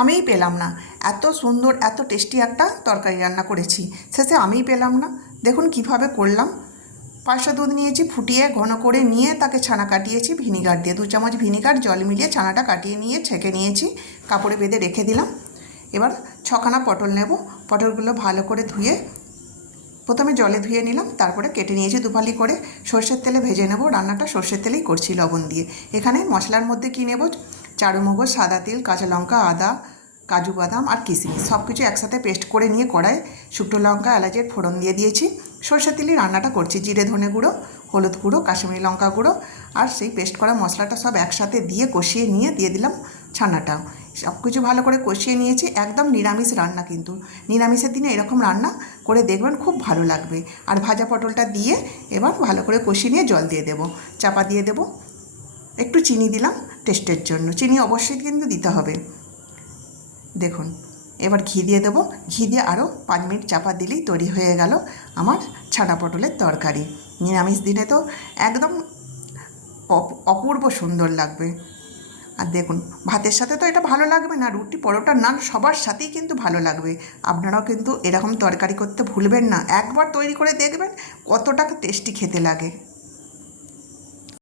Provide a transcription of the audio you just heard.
আমিই পেলাম না। এত সুন্দর এত টেস্টি একটা তরকারি রান্না করেছি, শেষে আমিই পেলাম না। দেখুন কিভাবে করলাম। পাঁচশো দুধ নিয়েছি, ফুটিয়ে ঘন করে নিয়ে তাকে ছানা কাটিয়েছি ভিনিগার দিয়ে, 2 চামচ ভিনিগার জল মিলিয়ে ছানাটা কাটিয়ে নিয়ে ছেঁকে নিয়েছি, কাপড়ে বেঁধে রেখে দিলাম। এবার 6খানা পটল নেব। পটলগুলো ভালো করে ধুয়ে প্রথমে জলে ধুয়ে নিলাম, তারপরে কেটে নিয়েছি দুফালি করে। সর্ষের তেলে ভেজে নেব, রান্নাটা সর্ষের তেলেই করছি লবণ দিয়ে। এখানে মশলার মধ্যে কী নেব, চারুমগজ, সাদা তিল, কাঁচা লঙ্কা, আদা, কাজু বাদাম আর কিশমিশ সব কিছু একসাথে পেস্ট করে নিয়ে কড়ায় শুকনো লঙ্কা এলাচের ফোড়ন দিয়ে দিয়েছি। সর্ষের তেলেই রান্নাটা করছি, জিরে ধনে গুঁড়ো, হলুদ গুঁড়ো, কাশ্মীরি লঙ্কা গুঁড়ো আর সেই পেস্ট করা মশলাটা সব একসাথে দিয়ে কষিয়ে নিয়ে দিয়ে দিলাম ছানাটা। সব কিছু ভালো করে কষিয়ে নিয়েছি। একদম নিরামিষ রান্না, কিন্তু নিরামিষের দিনে এরকম রান্না করে দেখবেন, খুব ভালো লাগবে। আর ভাজা পটলটা দিয়ে এবার ভালো করে কষিয়ে নিয়ে জল দিয়ে দেবো, চাপা দিয়ে দেবো। একটু চিনি দিলাম টেস্টের জন্য, চিনি অবশ্যই কিন্তু দিতে হবে। দেখুন এবার ঘি দিয়ে দেবো, ঘি দিয়ে আরও 5 মিনিট চাপা দিলেই তৈরি হয়ে গেল আমার ছানা পটলের তরকারি। নিরামিষ দিনে তো একদম অপূর্ব সুন্দর লাগবে। আর দেখুন ভাতের সাথে তো এটা ভালো লাগবে না, রুটি, পরোটা, নান সবার সাথেই কিন্তু ভালো লাগবে। আপনারাও কিন্তু এরকম তরকারি করতে ভুলবেন না, একবার তৈরি করে দেখবেন কতটা টেস্টি খেতে লাগে।